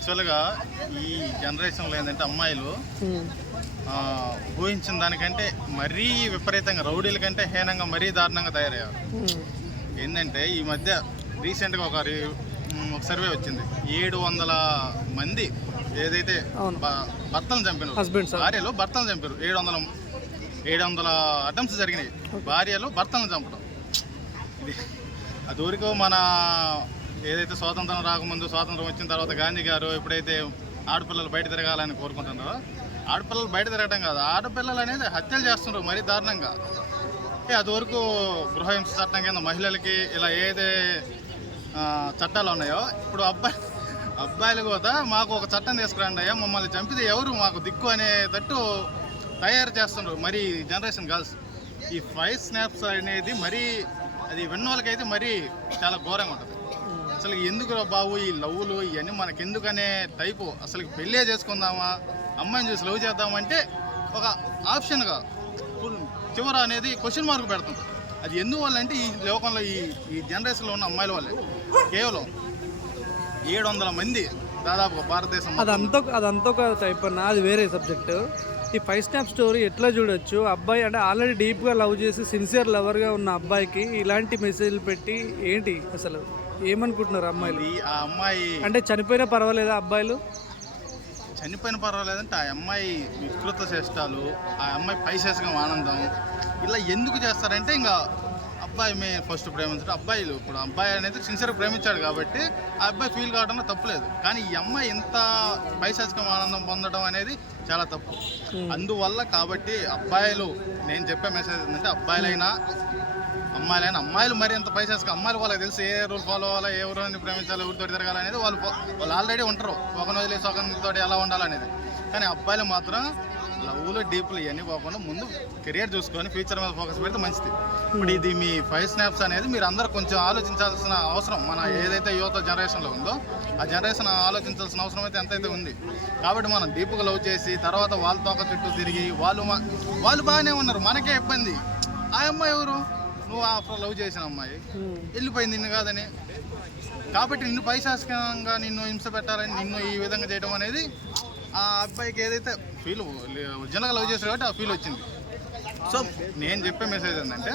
యాక్చువల్గా ఈ జనరేషన్లో ఏంటంటే అమ్మాయిలు ఊహించిన దానికంటే మరీ విపరీతంగా రౌడీల కంటే హీనంగా మరీ దారుణంగా తయారయ్యారు. ఏంటంటే ఈ మధ్య రీసెంట్గా ఒక ఒక సర్వే వచ్చింది. ఏడు వందల మంది ఏదైతే అవును. భ- భర్తలను చంపిన. భార్యలు భర్తలను చంపారు ఏడు వందల ఏడు వందల అటెంప్ట్స్ జరిగినాయి. భార్యలు భర్తలను చంపడం. ఇది అది ఊరికో మన ఏదైతే స్వాతంత్రం రాకముందు స్వాతంత్రం వచ్చిన తర్వాత గాంధీ గారు ఎప్పుడైతే ఆడపిల్లలు బయట తిరగాలని కోరుకుంటున్నారో ఆడపిల్లలు బయట తిరగడం కాదు. ఆడపిల్లలు అనేది హత్యలు చేస్తున్నారు మరీ దారుణంగా. అంటే అది వరకు గృహహింస చట్టం కింద మహిళలకి ఇలా ఏదైతే చట్టాలు ఉన్నాయో ఇప్పుడు అబ్బాయి అబ్బాయిలు కూడా మాకు ఒక చట్టం తీసుకురండి అయ్యా మమ్మల్ని చంపితే ఎవరు మాకు దిక్కు అనేటట్టు తయారు చేస్తున్నారు మరి జనరేషన్ గర్ల్స్. ఈ ఫైవ్ స్నాప్స్ అనేది మరీ అది విన్న వాళ్ళకైతే మరీ చాలా ఘోరంగా ఉంటుంది. అసలు ఎందుకు బాబు ఈ లవ్లు ఇవన్నీ మనకి ఎందుకనే టైపు? అసలు పెళ్ళే చేసుకుందామా? అమ్మాయిని చూసి లవ్ చేద్దామంటే ఒక ఆప్షన్గా చివర అనేది క్వశ్చన్ మార్క్ పెడుతుంది అది ఎందువల్ల అంటే ఈ లోకంలో ఈ ఈ జనరేషన్లో ఉన్న అమ్మాయిల వల్లే. కేవలం ఏడు వందల మంది దాదాపు భారతదేశం అదంతా అదంతా ఒక టైప్ అన్న అది వేరే సబ్జెక్టు ఈ ఫైవ్ స్నాప్ స్టోరీ ఎట్లా చూడొచ్చు? అబ్బాయి అంటే ఆల్రెడీ డీప్గా లవ్ చేసి సిన్సియర్ లవర్గా ఉన్న అబ్బాయికి ఇలాంటి మెసేజ్లు పెట్టి ఏంటి అసలు? ఏమనుకుంటున్నారు అమ్మాయిలు? ఆ అమ్మాయి అంటే చనిపోయినా పర్వాలేదా అబ్బాయిలు? చనిపోయిన పర్వాలేదంటే ఆ అమ్మాయి వికృత చేష్టాలు ఆ అమ్మాయి పైశాసికం ఆనందం. ఇలా ఎందుకు చేస్తారంటే ఇంకా అబ్బాయి మే ఫస్ట్ ప్రేమించడం అబ్బాయిలు ఇప్పుడు అబ్బాయి అనేది సిన్సియర్ ప్రేమించాడు కాబట్టి ఆ అబ్బాయి ఫీల్ కావడంలో తప్పులేదు కానీ ఈ అమ్మాయి ఇంత పైశాసికం ఆనందం పొందడం అనేది చాలా తప్పు. అందువల్ల కాబట్టి అబ్బాయిలు నేను చెప్పే మెసేజ్ ఏంటంటే అబ్బాయిలైనా అమ్మాయిలైనా అమ్మాయిలు మరి ఎంత పైసేసుకు అమ్మాయిలు వాళ్ళకి తెలుసు ఏ రూల్ ఫాలో అవ్వాలి ఏ ఎవరిని ప్రేమించాలి ఎవరితో తిరగాలి అనేది వాళ్ళు వాళ్ళు ఆల్రెడీ ఉంటారు. ఒకని వదిలేసి ఒకరితో ఎలా ఉండాలనేది. కానీ అబ్బాయిలు మాత్రం లవ్లు డీప్లు ఇవన్నీ పోకుండా ముందు కెరియర్ చూసుకొని ఫ్యూచర్ మీద ఫోకస్ పెడితే మంచిది. ఇప్పుడు ఇది మీ ఫైవ్ స్నాప్స్ అనేది మీరు అందరూ కొంచెం ఆలోచించాల్సిన అవసరం. మన ఏదైతే యువత జనరేషన్లో ఉందో ఆ జనరేషన్ ఆలోచించాల్సిన అవసరం అయితే ఎంతైతే ఉంది. కాబట్టి మనం డీప్గా లవ్ చేసి తర్వాత వాళ్ళతో ఒక చుట్టూ తిరిగి వాళ్ళు వాళ్ళు బాగానే ఉన్నారు. మనకే ఇబ్బంది. ఆ అమ్మాయి ఎవరు? నువ్వు ఆఫ్టర్ లవ్ చేసిన అమ్మాయి. వెళ్ళిపోయింది నిన్ను కాదని. కాబట్టి నిన్ను పైశాసికంగా నిన్ను హింస పెట్టాలని నిన్ను ఈ విధంగా చేయడం అనేది ఆ అబ్బాయికి ఏదైతే ఫీల్ ఒరిజినల్గా లవ్ చేశారు కాబట్టి ఆ ఫీల్ వచ్చింది. సో నేను చెప్పే మెసేజ్ ఏంటంటే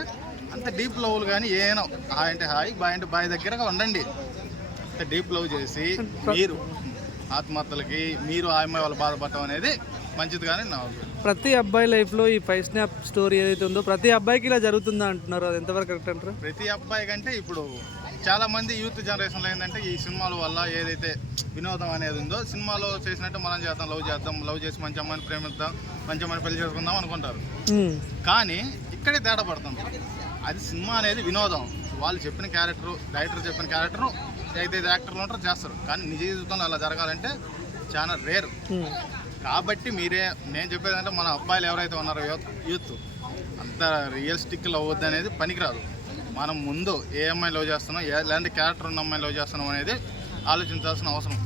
అంత డీప్ లవ్లు కానీ ఏమైనా హాయ్ అంటే హాయ్ బాయ్ అంటే బాయ్ దగ్గరగా ఉండండి. అంత డీప్ లవ్ చేసి మీరు ఆత్మహత్యలకి మీరు ఆ అమ్మాయి వాళ్ళు బాధపడటం అనేది మంచిది కానీ నా ప్రతి అబ్బాయి లైఫ్లో ఈ ఫైవ్ స్నాప్ స్టోరీ ఏదైతే ఉందో ప్రతి అబ్బాయికి ఇలా జరుగుతుందా అంటున్నారు? అది ఎంతవరకు కరెక్ట్ అంటారు? ప్రతి అబ్బాయి కంటే ఇప్పుడు చాలా మంది యూత్ జనరేషన్లో ఏంటంటే ఈ సినిమాల వల్ల ఏదైతే వినోదం అనేది ఉందో సినిమాలో చేసినట్టు మనం చేద్దాం లవ్ చేద్దాం లవ్ చేసి మంచి అమ్మాయిని ప్రేమిద్దాం మంచి అమ్మాయిని పెళ్ళి చేసుకుందాం అనుకుంటారు. కానీ ఇక్కడే తేడా పడుతుంది. అది సినిమా అనేది వినోదం. వాళ్ళు చెప్పిన క్యారెక్టర్ డైరెక్టర్ చెప్పిన క్యారెక్టర్ ఏదైతే యాక్టర్లు ఉంటారో చేస్తారు. కానీ నిజ జీవితంలో అలా జరగాలంటే చాలా రేర్ కాబట్టి మీరే నేను చెప్పేది అంటే మన అబ్బాయిలు ఎవరైతే ఉన్నారో యూత్ యూత్ అంత రియలిస్టిక్ లవ్ వద్దు అనేది పనికిరాదు. మనం ముందు ఏ అమ్మాయి లవ్ చేస్తున్నాం ఎలాంటి క్యారెక్టర్ ఉన్న అమ్మాయి లవ్ చేస్తున్నాం అనేది ఆలోచించాల్సిన అవసరం.